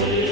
see.